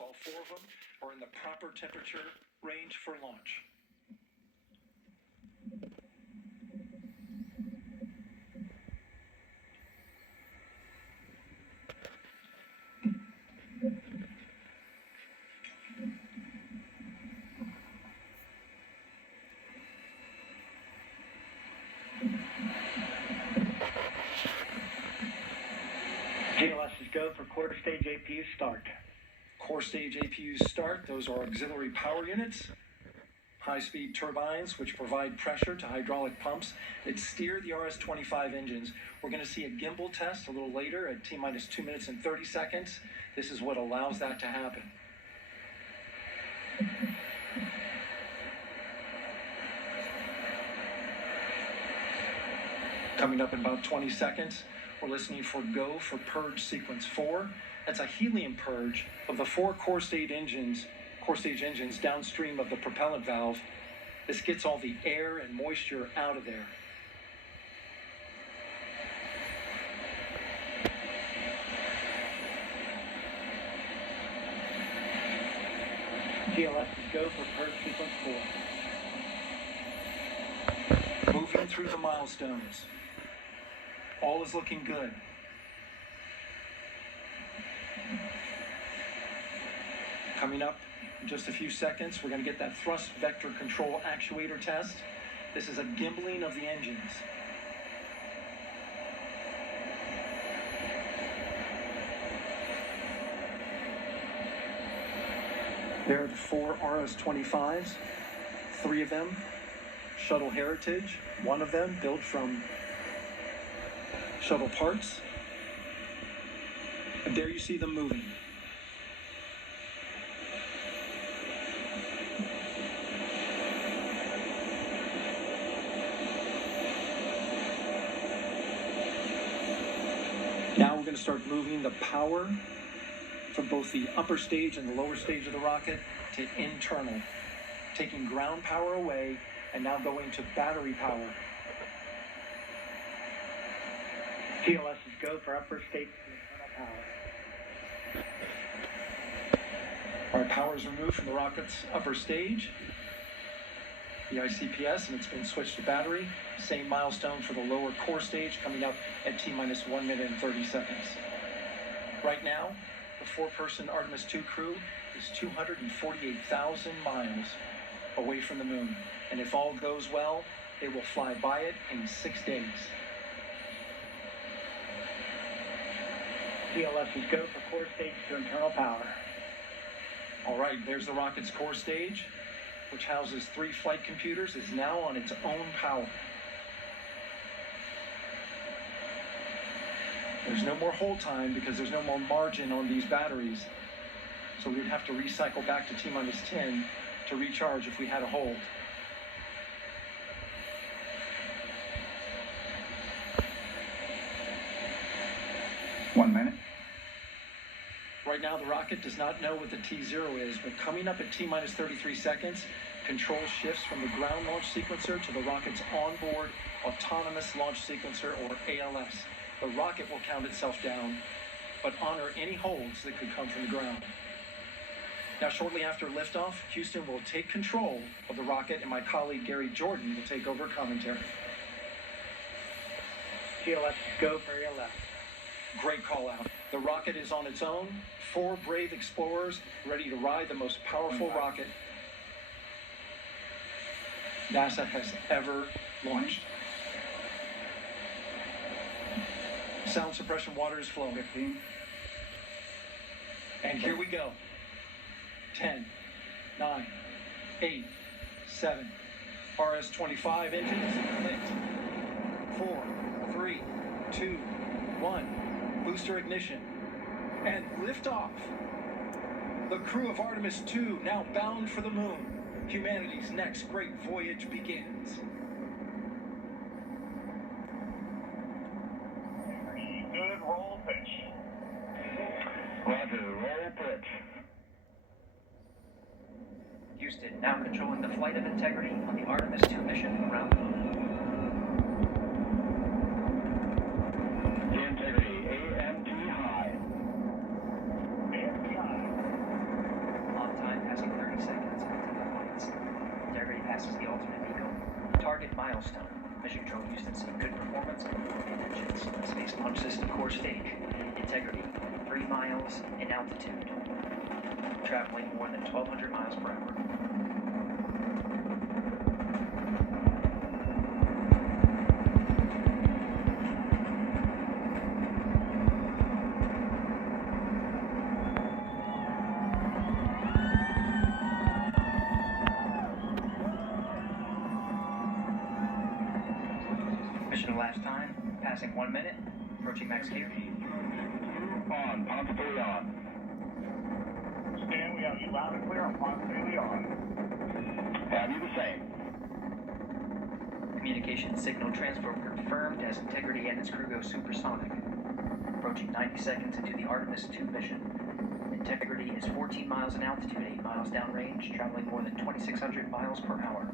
all four of them are in the proper temperature range for launch. GLS is go for core stage APU start. Core stage APUs start. Those are auxiliary power units, high-speed turbines which provide pressure to hydraulic pumps that steer the RS-25 engines. We're going to see a gimbal test a little later at T-minus 2 minutes and 30 seconds. This is what allows that to happen. Coming up in about 20 seconds, we're listening for go for purge sequence 4. That's a helium purge of the 4 core stage engines downstream of the propellant valve. This gets all the air and moisture out of there. GLS is go for purge sequence 4. Moving through the milestones. All is looking good. Coming up in just a few seconds, we're going to get that thrust vector control actuator test. This is a gimbling of the engines. There are the 4 RS-25s, 3 of them Shuttle Heritage, 1 of them built from shuttle parts. And there you see them moving. Now we're going to start moving the power from both the upper stage and the lower stage of the rocket to internal, taking ground power away and now going to battery power. GLS is go for upper stage internal power. Our power is removed from the rocket's upper stage, the ICPS, and it's been switched to battery. Same milestone for the lower core stage coming up at T-minus 1 minute and 30 seconds. Right now, the 4-person Artemis 2 crew is 248,000 miles away from the moon. And if all goes well, they will fly by it in 6 days. GLS is go for core stage to internal power. All right, there's the rocket's core stage, which houses 3 flight computers, is now on its own power. There's no more hold time because there's no more margin on these batteries. So we would have to recycle back to T-minus 10 to recharge if we had a hold. One minute. Right now, the rocket does not know what the T0 is, but coming up at T-minus 33 seconds, control shifts from the ground launch sequencer to the rocket's onboard autonomous launch sequencer, or ALS. The rocket will count itself down, but honor any holds that could come from the ground. Now, shortly after liftoff, Houston will take control of the rocket, and my colleague Gary Jordan will take over commentary. GLS is go for ALS. Great call out. The rocket is on its own. 4 brave explorers ready to ride the most powerful rocket NASA has ever launched. Sound suppression water is flowing. 15. And here we go. 10, 9, 8, 7. RS-25 engines lit. 4, 3, 2, 1. Booster ignition. And liftoff. The crew of Artemis 2 now bound for the moon. Humanity's next great voyage begins. Good roll pitch. Roger, roll pitch. Houston now controlling the flight of integrity on the Artemis 2 mission around the moon. The integrity, AMT high. AMT high. passes the alternate vehicle. Target milestone. Mission Control Houston seeing good performance. Main engines. Space Launch System core stage. Integrity. 3 miles in altitude. Traveling more than 1,200 miles per hour. Mission elapsed time, passing 1 minute, approaching max gear. On, Ponce on. Stan, we have you loud and clear on Ponce de Leon. Have you the same? Communication signal transfer confirmed as Integrity and its crew go supersonic. Approaching 90 seconds into the Artemis 2 mission. Integrity is 14 miles in altitude, 8 miles downrange, traveling more than 2,600 miles per hour.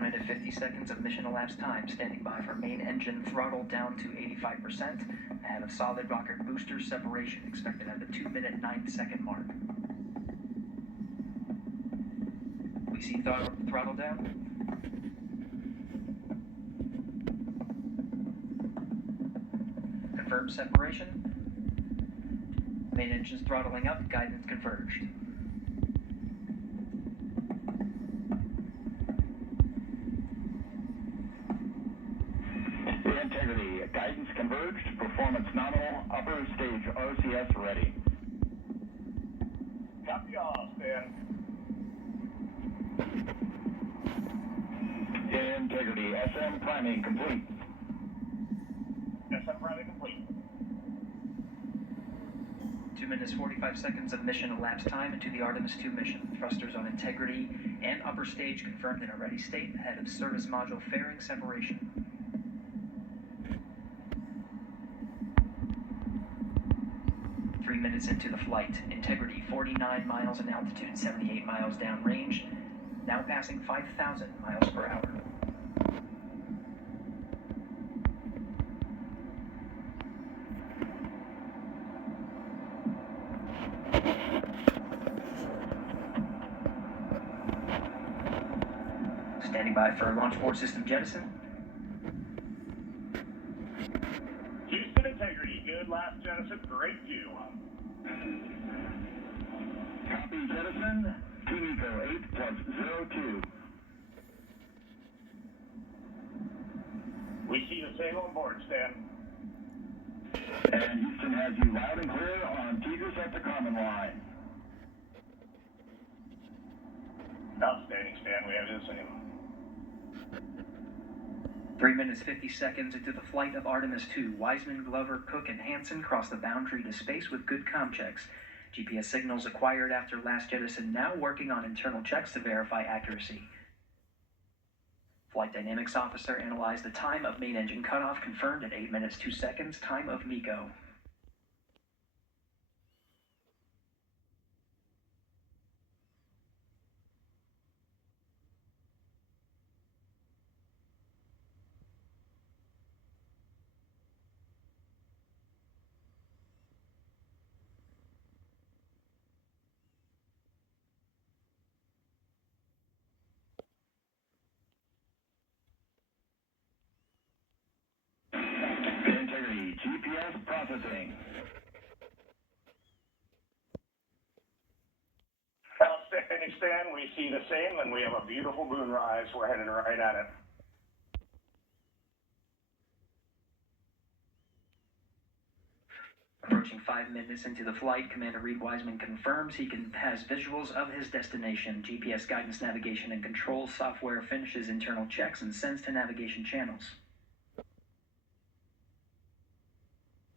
Minute 50 seconds of mission elapsed time, standing by for main engine throttle down to 85%, ahead of solid rocket booster separation, expected at the 2-minute 9-second mark. We see throttle down. Confirmed separation. Main engine's throttling up, guidance converged. Integrity, guidance converged, performance nominal, upper stage RCS ready. Copy all, Stan. Integrity, SM priming complete. SM priming complete. 2 minutes 45 seconds of mission elapsed time into the Artemis 2 mission. Thrusters on Integrity and upper stage confirmed in a ready state, ahead of service module fairing separation. 3 minutes into the flight, Integrity 49 miles in altitude, 78 miles downrange, now passing 5,000 miles per hour. Standing by for launch board system jettison. Houston Integrity, good last jettison, great view. Copy jettison, Team Eco 8+02. We see the same on board, Stan. And Houston has you loud and clear on Tigris at the common line. Outstanding, Stan, we have you the same. 3 minutes 50 seconds into the flight of Artemis 2, Wiseman, Glover, Cook, and Hansen cross the boundary to space with good comm checks. GPS signals acquired after last jettison now working on internal checks to verify accuracy. Flight Dynamics Officer analyzed the time of main engine cutoff, confirmed at 8 minutes 2 seconds, time of MECO. Integrity, GPS processing. Outstanding, Stan, we see the same, and we have a beautiful moonrise. We're headed right at it. Approaching 5 minutes into the flight, Commander Reed Wiseman confirms he has visuals of his destination. GPS guidance, navigation, and control software finishes internal checks and sends to navigation channels.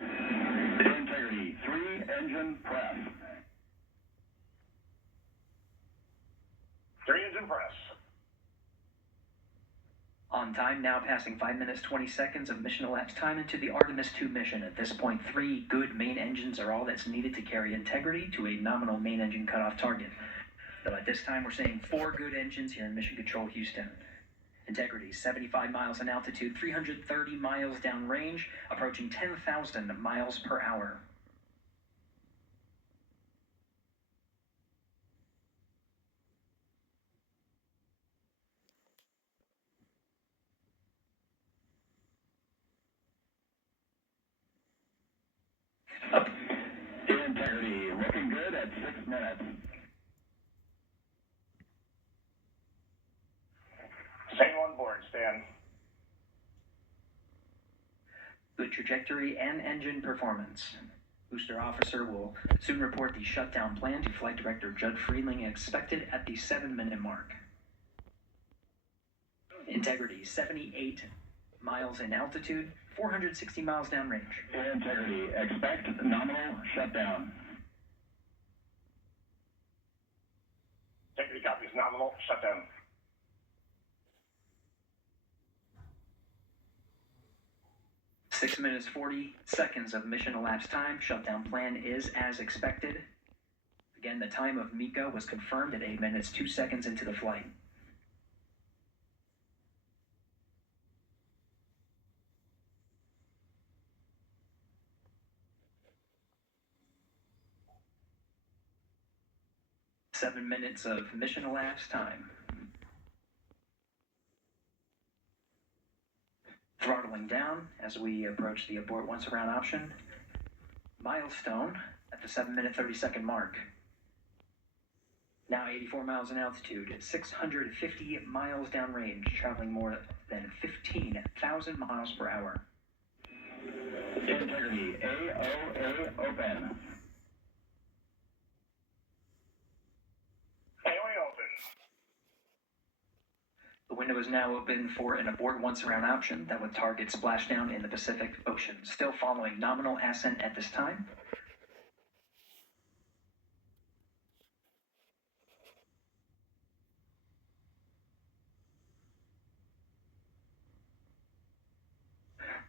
Integrity, 3 engine press. 3 engine press. On time, now passing 5 minutes 20 seconds of mission elapsed time into the Artemis 2 mission. At this point, 3 good main engines are all that's needed to carry Integrity to a nominal main engine cutoff target. Though at this time we're seeing 4 good engines here in Mission Control Houston. Integrity, 75 miles in altitude, 330 miles downrange, approaching 10,000 miles per hour. Integrity, looking good at 6 minutes. Same on board, Stan. Good trajectory and engine performance. Booster officer will soon report the shutdown plan to Flight Director Judd Freeling, expected at the 7-minute mark. Integrity, 78 miles in altitude, 460 miles downrange. Integrity, expect nominal shutdown. Integrity copies nominal shutdown. Six minutes 40 seconds of mission elapsed time. Shutdown plan is as expected. Again, the time of MECO was confirmed at 8 minutes 2 seconds into the flight. Seven minutes of mission elapsed time. Throttling down as we approach the abort once around option. Milestone at the 7-minute 30-second mark. Now 84 miles in altitude, 650 miles downrange, traveling more than 15,000 miles per hour. Integrity, AOA open. AOA open. The window is now open for an abort once around option that would target splashdown in the Pacific Ocean. Still following nominal ascent at this time.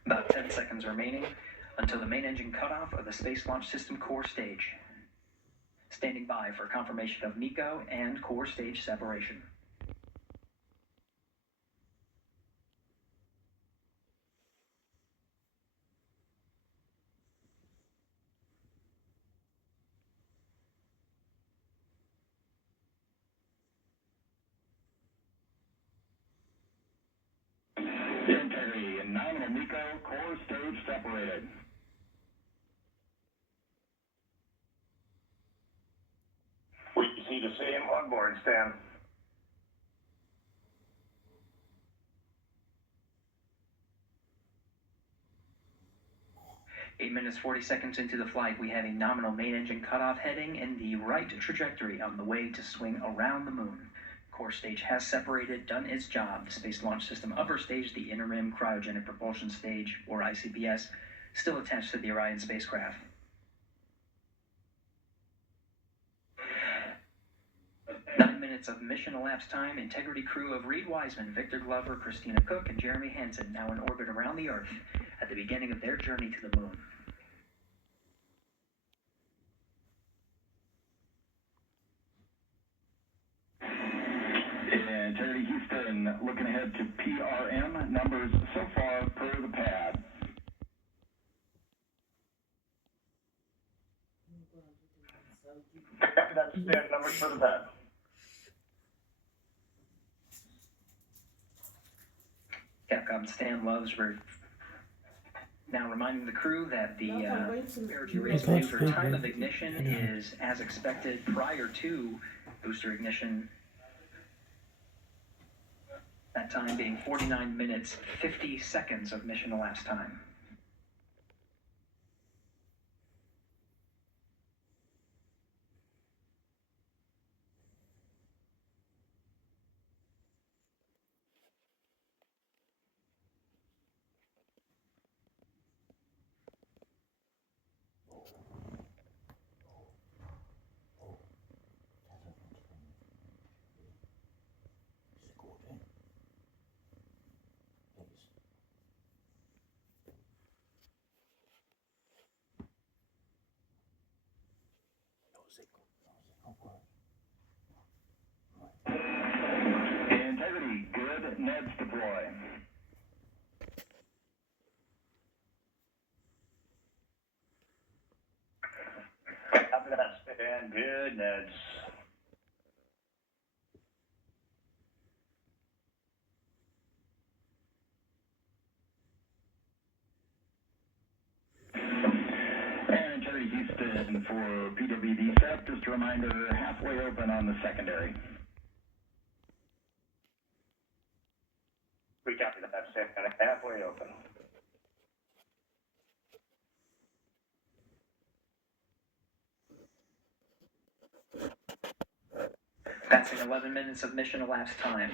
About 10 seconds remaining until the main engine cutoff of the Space Launch System core stage. Standing by for confirmation of MECO and core stage separation. Integrity, nominal MECO, core stage separated. We see the same on board, Stan. Eight minutes 40 seconds into the flight, we have a nominal main engine cutoff heading in the right trajectory on the way to swing around the moon. Core stage has separated, done its job. The Space Launch System upper stage, the interim cryogenic propulsion stage, or ICPS, still attached to the Orion spacecraft. Of mission elapsed time. Integrity crew of Reed Wiseman, Victor Glover, Christina Cook, and Jeremy Hansen now in orbit around the Earth at the beginning of their journey to the moon. Integrity Houston, looking ahead to PRM numbers so far per the pad. That's Stan, numbers for the pad. Capcom Stan Loves now reminding the crew that the parity race maneuver time of ignition is as expected prior to booster ignition. That time being 49 minutes 50 seconds of mission elapsed time. Neds deploy. Copy that, Stan. Good, Neds. And Terry Houston for PWD set. Just a reminder, halfway open on the secondary. We copy that, Stan. Halfway open. Passing 11 minutes of mission elapsed time.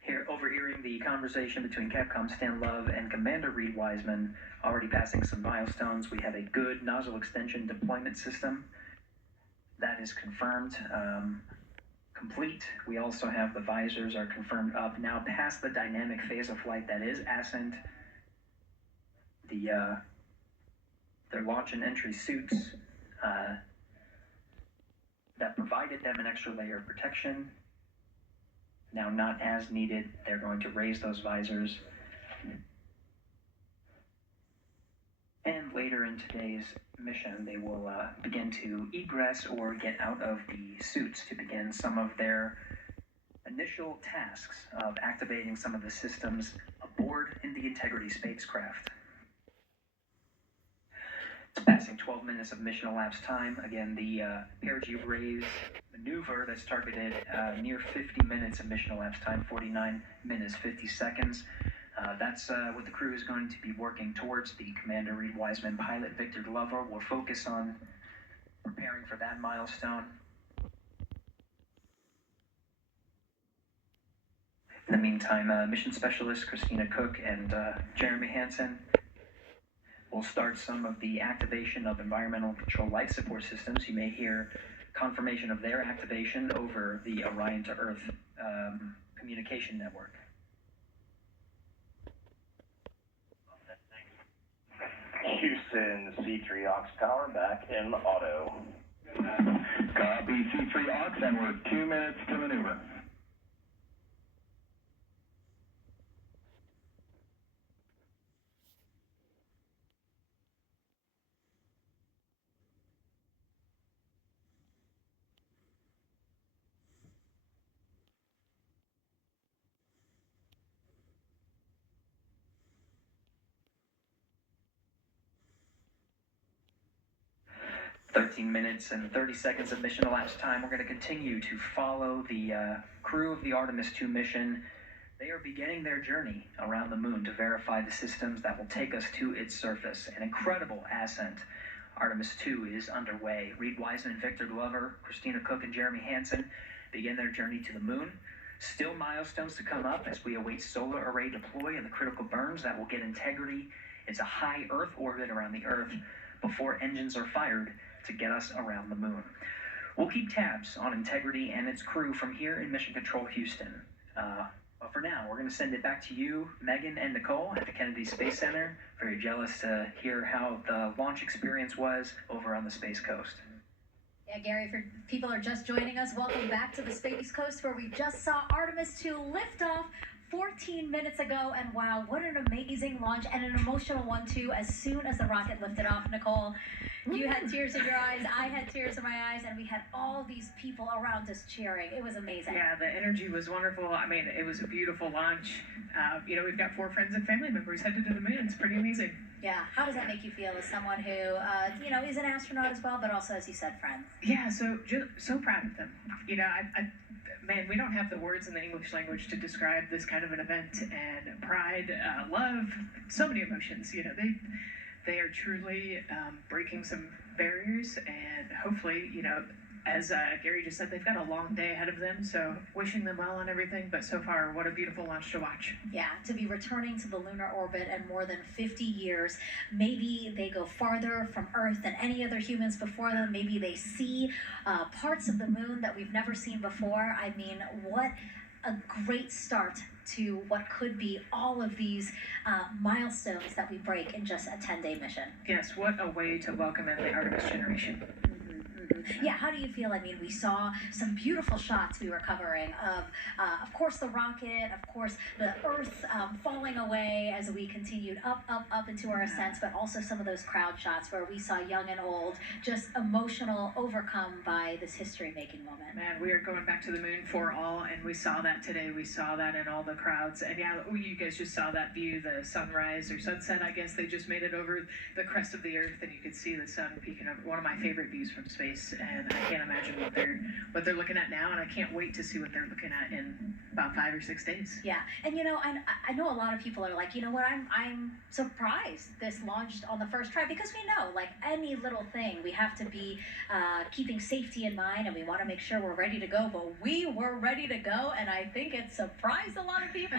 Here, overhearing the conversation between Capcom Stan Love and Commander Reed Wiseman, already passing some milestones. We have a good nozzle extension deployment system. That is confirmed, complete. We also have the visors are confirmed up. Now past the dynamic phase of flight, that is ascent. Their launch and entry suits that provided them an extra layer of protection. Now not as needed. They're going to raise those visors. And later in today's mission, they will begin to egress or get out of the suits to begin some of their initial tasks of activating some of the systems aboard in the Integrity spacecraft. It's passing 12 minutes of mission elapsed time. Again, the perigee raise maneuver that's targeted near 50 minutes of mission elapsed time, 49 minutes, 50 seconds. That's what the crew is going to be working towards. The Commander Reed Wiseman pilot Victor Glover will focus on preparing for that milestone. In the meantime, mission specialist Christina Cook and Jeremy Hansen will start some of the activation of environmental control life support systems. You may hear confirmation of their activation over the Orion to Earth communication network. Houston, C3 Aux Tower back in auto. Copy C3 Aux, and we're 2 minutes to maneuver. "13 minutes and 30 seconds of mission elapsed time. We're going to continue to follow the crew of the Artemis 2 mission. They are beginning their journey around the moon to verify the systems that will take us to its surface. An incredible ascent. Artemis 2 is underway. Reed Wiseman, Victor Glover, Christina Cook, and Jeremy Hansen begin their journey to the moon. Still milestones to come up as we await solar array deploy and the critical burns that will get Integrity into high Earth orbit around the Earth before engines are fired to get us around the moon. We'll keep tabs on Integrity and its crew from here in Mission Control Houston. But for now, we're going to send it back to you, Megan and Nicole at the Kennedy Space Center. Very jealous to hear how the launch experience was over on the Space Coast. Yeah, Gary, for people who are just joining us, welcome back to the Space Coast, where we just saw Artemis 2 lift off 14 minutes ago, and wow, what an amazing launch, and an emotional one too. As soon as the rocket lifted off, Nicole, you had tears in your eyes, I had tears in my eyes, and we had all these people around us cheering. It was amazing. Yeah, the energy was wonderful. I mean, it was a beautiful launch. We've got 4 friends and family members headed to the moon. It's pretty amazing. Yeah, how does that make you feel as someone who, is an astronaut as well, but also, as you said, friends? Yeah, so proud of them. Man, we don't have the words in the English language to describe this kind of an event, and pride, love, so many emotions. They are truly breaking some barriers, and hopefully, as Gary just said, they've got a long day ahead of them, so wishing them well on everything, but so far, what a beautiful launch to watch. Yeah, to be returning to the lunar orbit in more than 50 years. Maybe they go farther from Earth than any other humans before them. Maybe they see parts of the moon that we've never seen before. I mean, what a great start to what could be all of these milestones that we break in just a 10-day mission. Yes, what a way to welcome in the Artemis generation. Yeah, how do you feel? I mean, we saw some beautiful shots we were covering of course, the rocket, of course, the Earth falling away as we continued up into our ascents, but also some of those crowd shots where we saw young and old just emotional, overcome by this history-making moment. Man, we are going back to the moon for all, and we saw that today. We saw that in all the crowds, and yeah, you guys just saw that view, the sunrise or sunset. I guess they just made it over the crest of the Earth, and you could see the sun peeking over. One of my favorite views from space, and I can't imagine what they're looking at now, and I can't wait to see what they're looking at in about 5 or 6 days. Yeah, and I know a lot of people are like, you know what, I'm surprised this launched on the first try, because we know, like any little thing, we have to be keeping safety in mind, and we want to make sure we're ready to go, but we were ready to go, and I think it surprised a lot of people.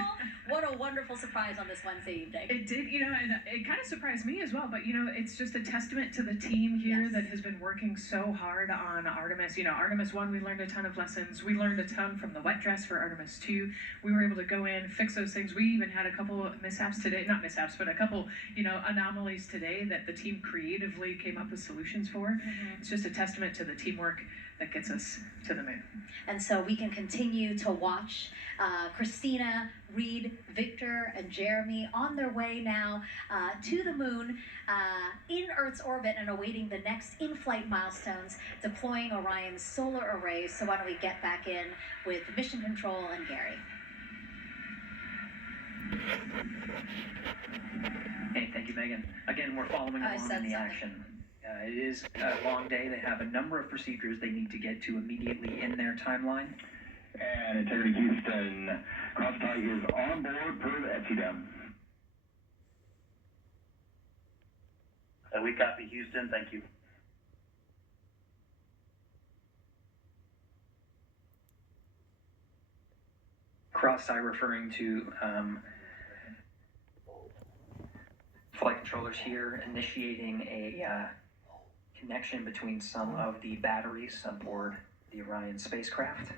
What a wonderful surprise on this Wednesday evening. It did, and it kind of surprised me as well, but it's just a testament to the team here that has been working so hard on Artemis. Artemis 1, we learned a ton of lessons. We learned a ton from the wet dress for Artemis 2. We were able to go in, fix those things. We even had a couple mishaps today, not mishaps, but a couple, anomalies today that the team creatively came up with solutions for. Mm-hmm. It's just a testament to the teamwork that gets us to the moon. And so we can continue to watch Christina, Reed, Victor, and Jeremy on their way now to the moon in Earth's orbit and awaiting the next in-flight milestones, deploying Orion's solar arrays. So why don't we get back in with Mission Control and Gary. Hey, thank you, Megan. Again, we're following along in the action. It is a long day. They have a number of procedures they need to get to immediately in their timeline. And Integrity Houston, crosstie is on board per the FTDM. We copy Houston, thank you. Cross-tie referring to flight controllers here initiating a connection between some of the batteries aboard the Orion spacecraft,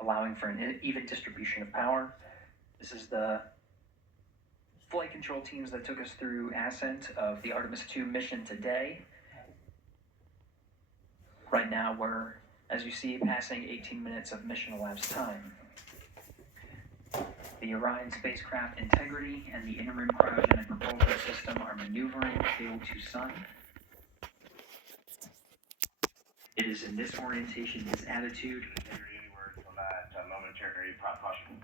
allowing for an even distribution of power. This is the flight control teams that took us through ascent of the Artemis 2 mission today. Right now we're, as you see, passing 18 minutes of mission elapsed time. The Orion spacecraft integrity and the interim cryogenic propulsion system are maneuvering tail to sun. It is in this orientation, this attitude. Any words on that momentary caution?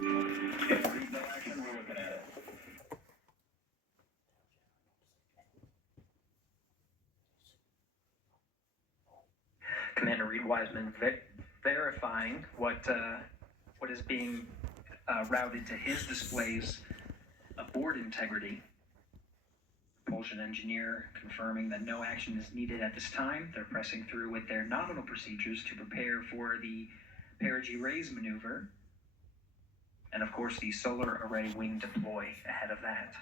No action, we're looking at it. Commander Reed Wiseman verifying what is being routed to his displays aboard Integrity. Propulsion engineer confirming that no action is needed at this time. They're pressing through with their nominal procedures to prepare for the perigee raise maneuver, and of course the solar array wing deploy ahead of that.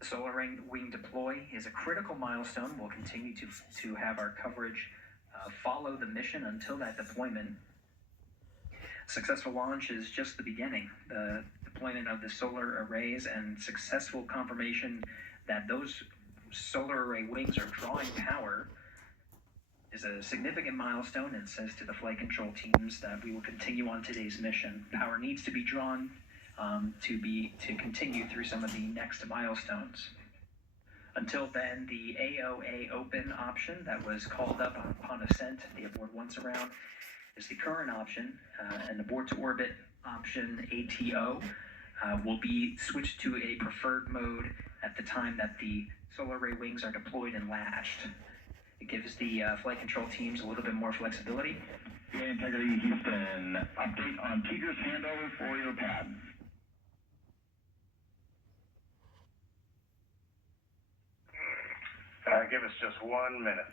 The solar wing deploy is a critical milestone. We'll continue to have our coverage follow the mission until that deployment. Successful launch is just the beginning. The deployment of the solar arrays and successful confirmation that those solar array wings are drawing power is a significant milestone, and says to the flight control teams that we will continue on today's mission. Power needs to be drawn to continue through some of the next milestones. Until then, the AOA open option that was called up upon ascent, the aboard once around, is the current option, and the board to orbit option ATO will be switched to a preferred mode at the time that the solar array wings are deployed and latched. It gives the flight control teams a little bit more flexibility. Integrity Houston, update on Tigris handover for your pad. Give us just 1 minute.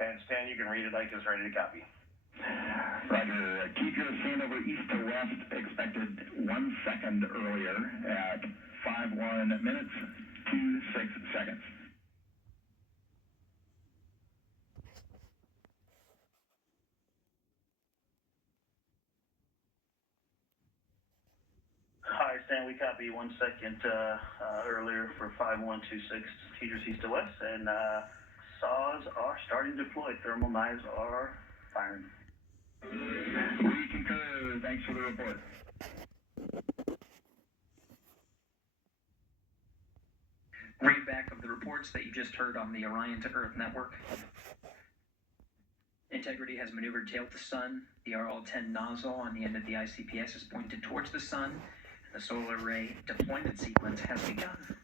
And Stan, you can read it. Ike is ready to copy. Roger. Keep your handover east to west, expected 1 second earlier at 5:1 minutes, 26 seconds. Stan, we copy 1 second earlier for 5126 Teeters east to west, and saws are starting to deploy. Thermal knives are firing. We concur. Thanks for the report. Read back of the reports that you just heard on the Orion to Earth network. Integrity has maneuvered tail to sun. The RL-10 nozzle on the end of the ICPS is pointed towards the sun, and the solar array deployment sequence has begun.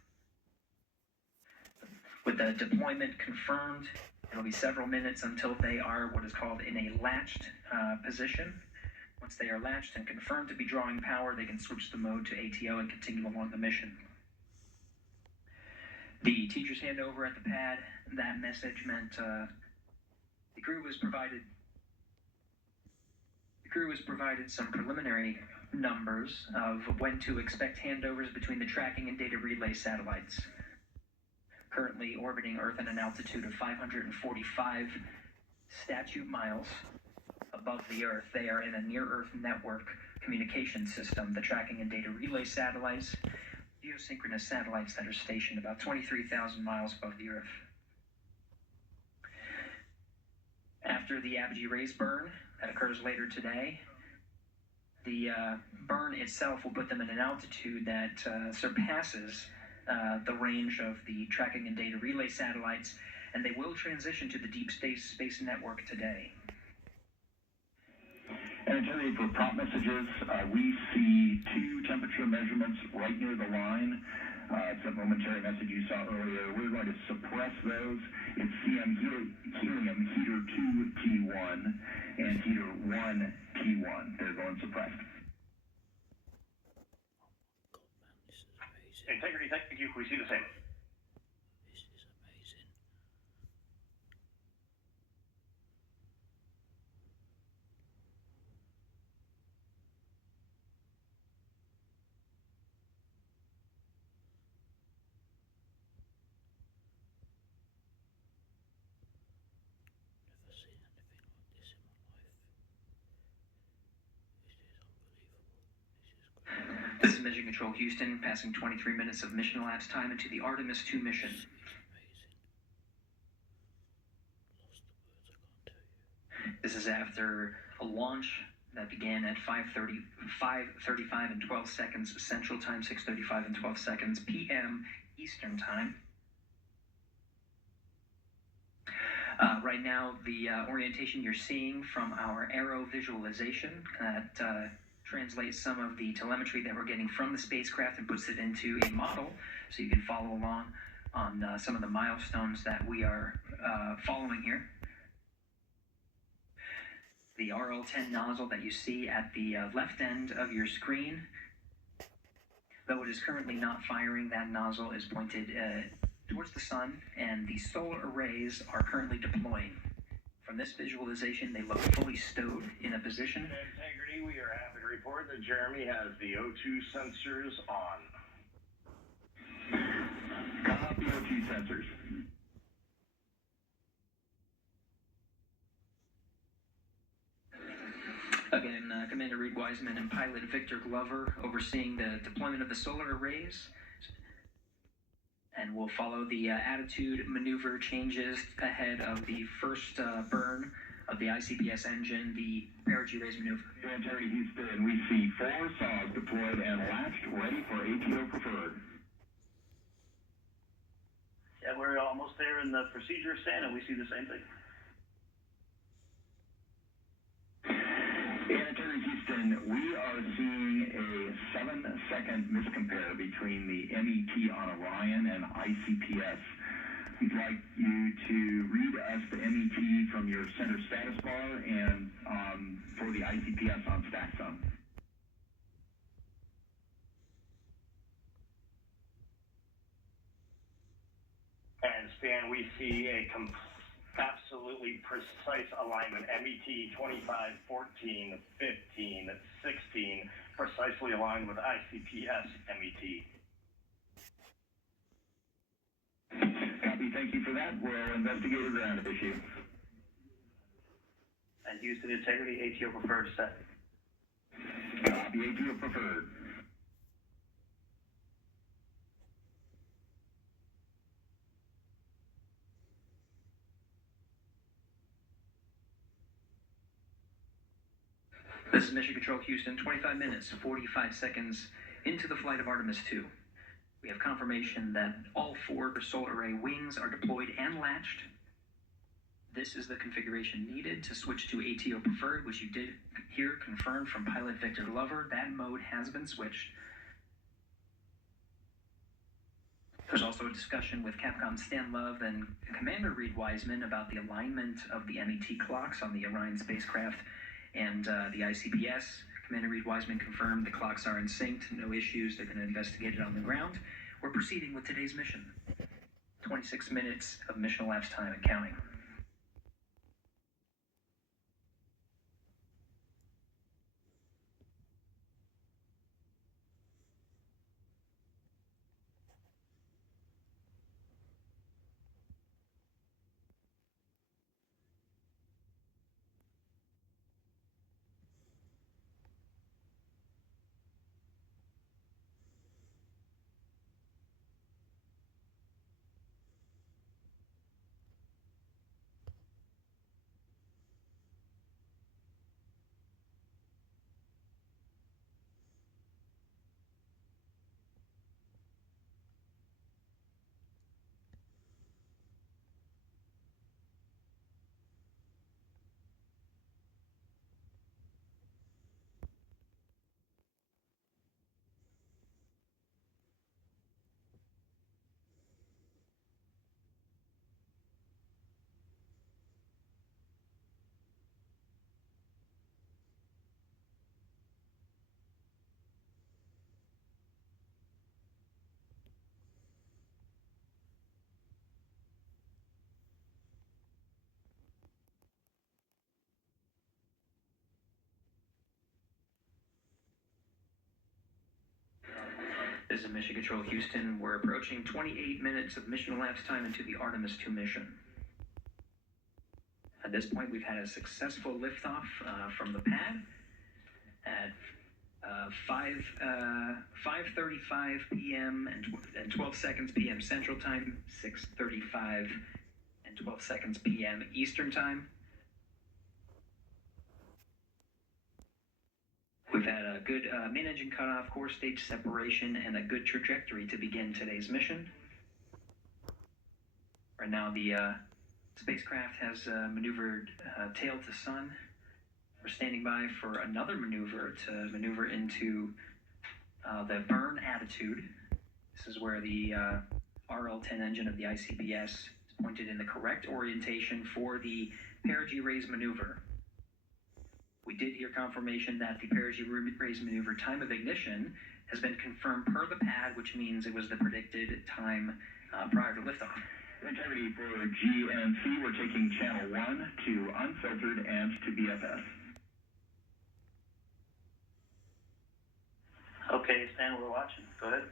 With the deployment confirmed, it'll be several minutes until they are what is called in a latched position. Once they are latched and confirmed to be drawing power, they can switch the mode to ATO and continue along the mission. The teacher's handover at the pad, that message meant the crew was provided some preliminary numbers of when to expect handovers between the tracking and data relay satellites. Currently orbiting Earth at an altitude of 545 statute miles above the Earth, they are in a near-Earth network communication system. The tracking and data relay satellites, geosynchronous satellites that are stationed about 23,000 miles above the Earth. After the Apogee rays burn, that occurs later today, the burn itself will put them in an altitude that surpasses the range of the tracking and data relay satellites, and they will transition to the deep space network today. And Terry, for prompt messages, we see 2 temperature measurements right near the line. It's a momentary message you saw earlier. We're going to suppress those. It's helium heater 2 T1 and heater 1 T1. They're going suppressed. Integrity, thank you. We see the same. This is amazing. Never seen anything like this in my life. This is unbelievable. This is great. This is Mission Control Houston, passing 23 minutes of mission elapsed time into the Artemis 2 mission. This is amazing. Lost the words, I can't tell you. This is after a launch that began at 5:35 and 12 seconds Central Time, 6:35 and 12 seconds p.m. Eastern Time. Right now, the orientation you're seeing from our aero visualization that translates some of the telemetry that we're getting from the spacecraft and puts it into a model so you can follow along on some of the milestones that we are following here. The RL-10 nozzle that you see at the left end of your screen, though it is currently not firing, that nozzle is pointed towards the sun, and the solar arrays are currently deploying. From this visualization, they look fully stowed in a position. Integrity, we are happy to report that Jeremy has the O2 sensors on. Copy O2 sensors. Again, Commander Reed Wiseman and pilot Victor Glover overseeing the deployment of the solar arrays. And we'll follow the attitude maneuver changes ahead of the first burn of the ICPS engine, the perigee raise maneuver. Integrity Houston, we see 4 saws deployed and latched, ready for ATO preferred. Yeah, we're almost there in the procedure stand, and we see the same thing. Integrity Houston, we are seeing a 7-second miscompare between the MET on Orion and ICPS. We'd like you to read us the MET from your center status bar and for the ICPS on stack zone. And Stan, we see a absolutely precise alignment. MET 25, 14, 15, 16, precisely aligned with ICPS MET. Copy, thank you for that. We'll investigate a ground issue. And Houston Integrity, ATO preferred set. Copy, ATO preferred. This is Mission Control Houston, 25 minutes, 45 seconds into the flight of Artemis 2. We have confirmation that all 4 solar array wings are deployed and latched. This is the configuration needed to switch to ATO preferred, which you did hear confirmed from pilot Victor Glover. That mode has been switched. There's also a discussion with Capcom Stan Love and Commander Reed Wiseman about the alignment of the MET clocks on the Orion spacecraft and the ICPS. Commander Reed Wiseman confirmed the clocks are in sync, no issues, they're going to investigate it on the ground. We're proceeding with today's mission. 26 minutes of mission elapsed time and counting. This is Mission Control Houston. We're approaching 28 minutes of mission elapsed time into the Artemis 2 mission. At this point, we've had a successful liftoff from the pad at 5:35 p.m. and 12 seconds p.m. Central Time, 6:35 and 12 seconds p.m. Eastern Time. We've had a good main engine cutoff, core stage separation, and a good trajectory to begin today's mission. Right now, the spacecraft has maneuvered tail to sun. We're standing by for another maneuver to maneuver into the burn attitude. This is where the RL-10 engine of the ICBS is pointed in the correct orientation for the perigee raise maneuver. We did hear confirmation that the perigee raise maneuver time of ignition has been confirmed per the pad, which means it was the predicted time prior to liftoff. Integrity for GNC, we're taking channel 1 to unfiltered and to BFS. Okay, Stan, we're watching. Go ahead.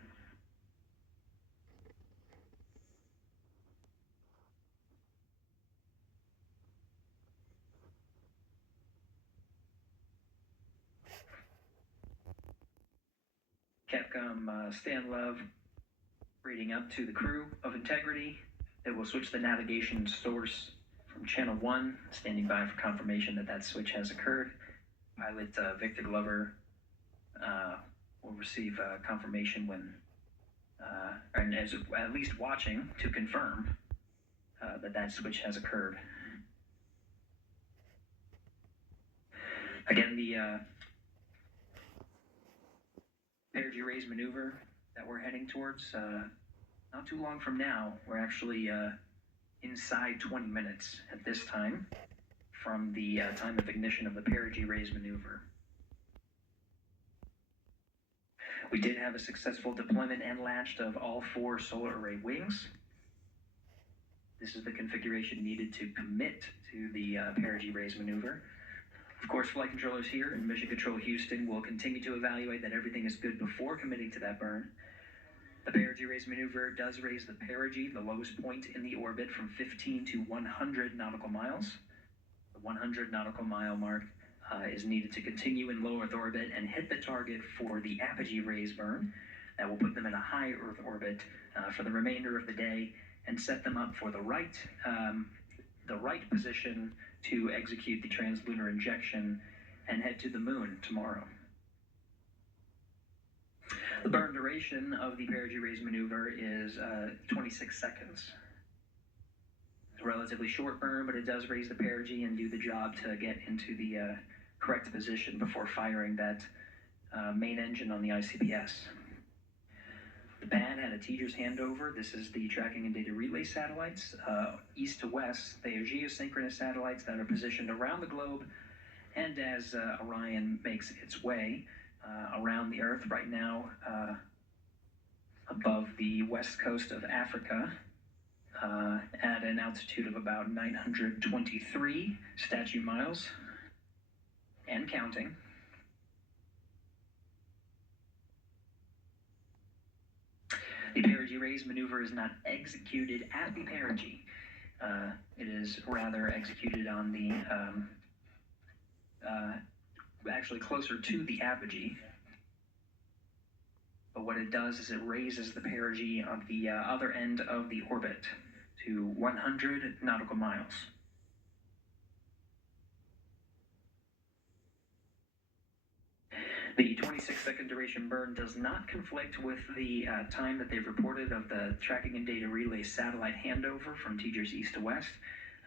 Capcom Stan Love reading up to the crew of Integrity. It will switch the navigation source from channel 1, standing by for confirmation that that switch has occurred. Pilot Victor Glover will receive confirmation when, and as at least watching to confirm that that switch has occurred. Again, the perigee raise maneuver that we're heading towards, not too long from now, we're actually inside 20 minutes at this time from the time of ignition of the perigee raise maneuver. We did have a successful deployment and latched of all 4 solar array wings. This is the configuration needed to commit to the perigee raise maneuver. Of course, flight controllers here in Mission Control Houston will continue to evaluate that everything is good before committing to that burn. The perigee raise maneuver does raise the perigee, the lowest point in the orbit, from 15 to 100 nautical miles. The 100 nautical mile mark is needed to continue in low Earth orbit and hit the target for the apogee raise burn. That will put them in a high Earth orbit for the remainder of the day and set them up for the right position to execute the translunar injection and head to the moon tomorrow. The burn duration of the perigee raise maneuver is 26 seconds. It's a relatively short burn, but it does raise the perigee and do the job to get into the correct position before firing that main engine on the ICPS. The pad had a teacher's handover. This is the tracking and data relay satellites. East to west, they are geosynchronous satellites that are positioned around the globe. And as Orion makes its way around the Earth right now, above the west coast of Africa, at an altitude of about 923 statute miles, and counting. The perigee raise maneuver is not executed at the perigee. It is rather executed on the, actually closer to the apogee. But what it does is it raises the perigee on the other end of the orbit to 100 nautical miles. The 26-second duration burn does not conflict with the time that they've reported of the tracking and data relay satellite handover from TGERS east to west.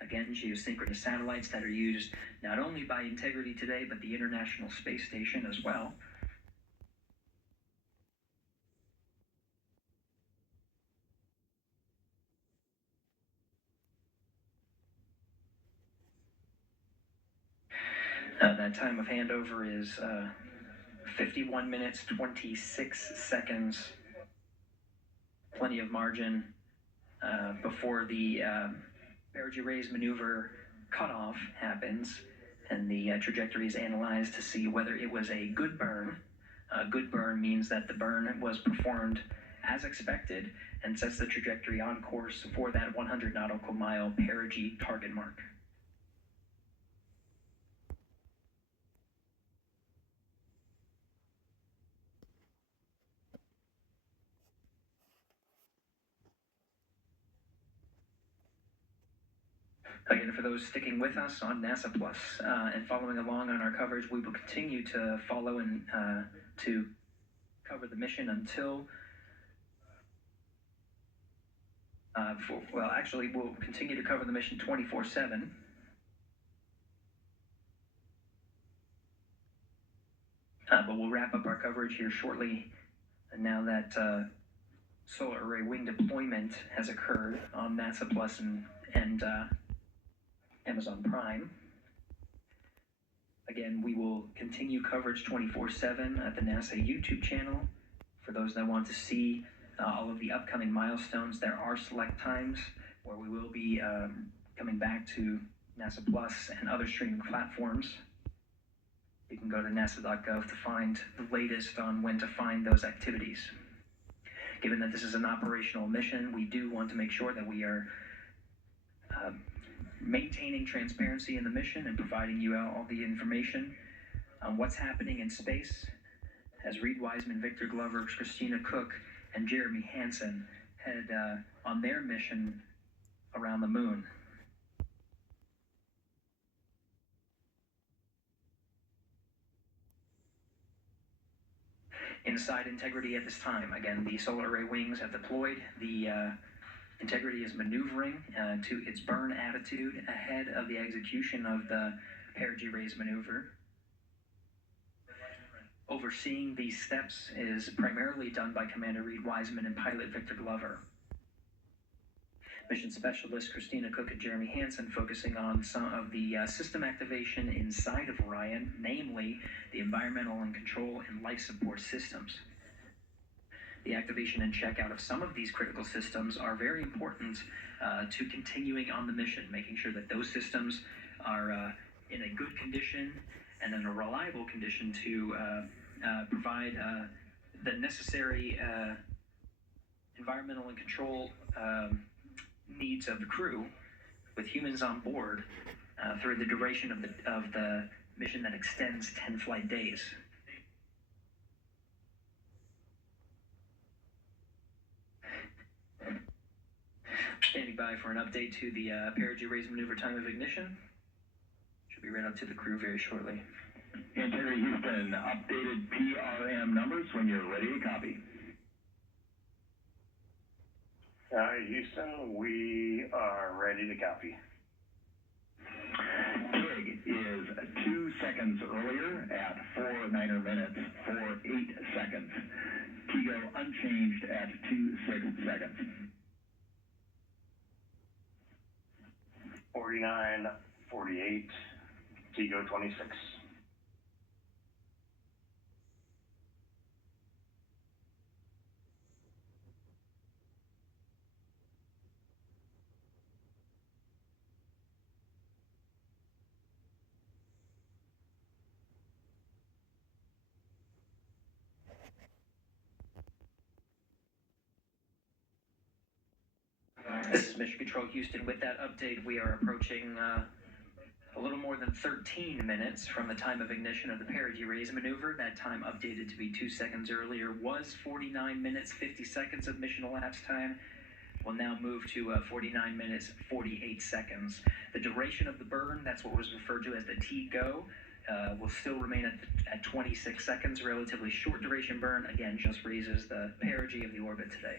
Again, geosynchronous satellites that are used not only by Integrity today, but the International Space Station as well. That time of handover is 51 minutes, 26 seconds. Plenty of margin before the perigee raise maneuver cutoff happens, and the trajectory is analyzed to see whether it was a good burn. A good burn means that the burn was performed as expected and sets the trajectory on course for that 100 nautical mile perigee target mark. Again, for those sticking with us on NASA Plus and following along on our coverage, we will continue to follow and to cover the mission until, we'll continue to cover the mission 24/7. But we'll wrap up our coverage here shortly, now that solar array wing deployment has occurred on NASA Plus and Amazon Prime. Again, we will continue coverage 24/7 at the NASA YouTube channel. For those that want to see all of the upcoming milestones, there are select times where we will be coming back to NASA Plus and other streaming platforms. You can go to nasa.gov to find the latest on when to find those activities. Given that this is an operational mission, we do want to make sure that we are maintaining transparency in the mission and providing you all the information on what's happening in space as Reed Wiseman, Victor Glover, Christina Cook, and Jeremy Hansen head on their mission around the moon. Inside Integrity at this time, again, the solar array wings have deployed. The Integrity is maneuvering to its burn attitude ahead of the execution of the perigee raise maneuver. Overseeing these steps is primarily done by Commander Reed Wiseman and pilot Victor Glover. Mission specialists Christina Cook and Jeremy Hansen focusing on some of the system activation inside of Orion, namely the environmental and control and life support systems. The activation and checkout of some of these critical systems are very important to continuing on the mission, making sure that those systems are in a good condition and in a reliable condition to provide the necessary environmental and control needs of the crew, with humans on board through the duration of the mission that extends 10 flight days. Standing by for an update to the perigee raise maneuver time of ignition. Should be right up to the crew very shortly. Integrity Houston, updated PRM numbers when you're ready to copy. Houston, we are ready to copy. TIG is 2 seconds earlier at 4 minutes for 8 seconds. TIGO unchanged at 2.6 seconds. 49, 48, TIGO 26. This is Mission Control Houston. With that update, we are approaching a little more than 13 minutes from the time of ignition of the perigee raise maneuver. That time updated to be 2 seconds earlier was 49 minutes 50 seconds of mission elapsed time. We'll now move to 49 minutes 48 seconds. The duration of the burn, that's what was referred to as the TGO, will still remain at 26 seconds. Relatively short duration burn, again, just raises the perigee of the orbit today.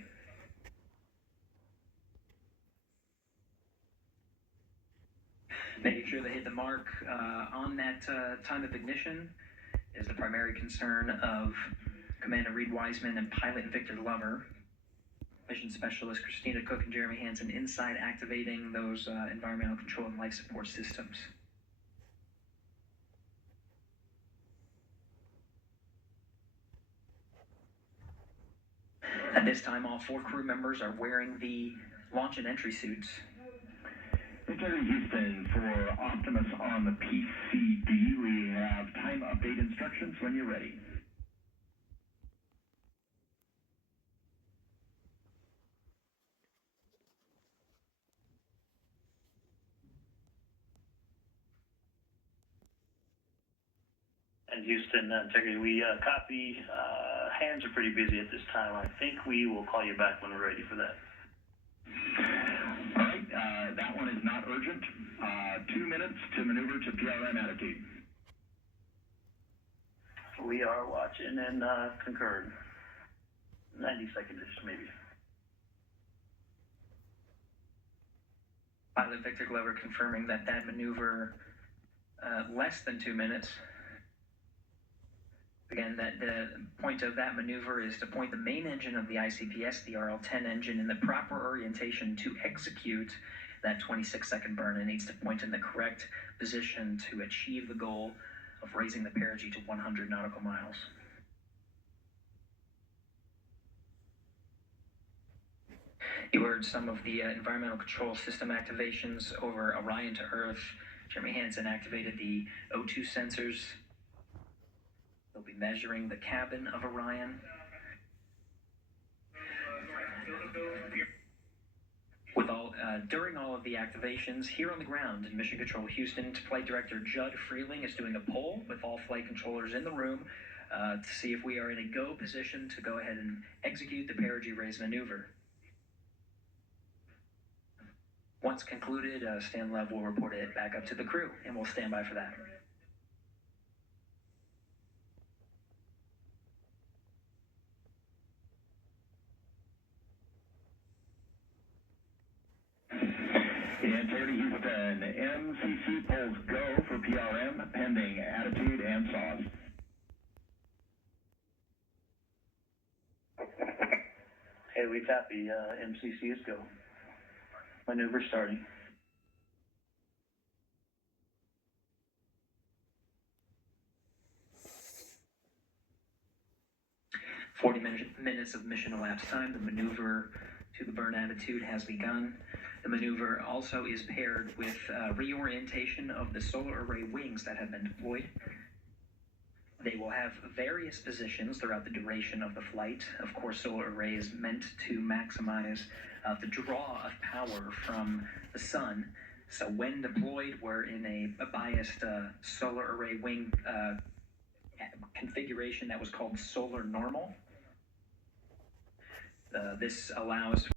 Making sure they hit the mark on that time of ignition is the primary concern of Commander Reed Wiseman and pilot Victor Glover. Mission Specialist Christina Cook and Jeremy Hansen inside activating those environmental control and life support systems. At this time, all 4 crew members are wearing the launch and entry suits. Integrity Houston, for Optimus on the PCD, we have time update instructions when you're ready. And Houston, Integrity, we copy. Hands are pretty busy at this time. I think we will call you back when we're ready for that. All right, that one is not urgent. 2 minutes to maneuver to PRM attitude. We are watching and concurred. 90 seconds-ish, maybe. Pilot Victor Glover confirming that maneuver less than 2 minutes. Again, that the point of that maneuver is to point the main engine of the ICPS, the RL-10 engine, in the proper orientation to execute that 26-second burn. It needs to point in the correct position to achieve the goal of raising the perigee to 100 nautical miles. You heard some of the environmental control system activations over Orion to Earth. Jeremy Hansen activated the O2 sensors. They'll be measuring the cabin of Orion. During all of the activations, here on the ground in Mission Control Houston, Flight Director Judd Freeling is doing a poll with all flight controllers in the room to see if we are in a go position to go ahead and execute the perigee raise maneuver. Once concluded, Stan Lev will report it back up to the crew, and we'll stand by for that. Integrity Houston, MCC polls go for PRM, pending attitude and SAWS. Hey, we copy. MCC is go. Maneuver starting. Minutes of mission elapsed time. The maneuver to the burn attitude has begun. The maneuver also is paired with reorientation of the solar array wings that have been deployed. They will have various positions throughout the duration of the flight. Of course, solar array is meant to maximize the draw of power from the sun. So when deployed, we're in a biased solar array wing configuration that was called solar normal. This allows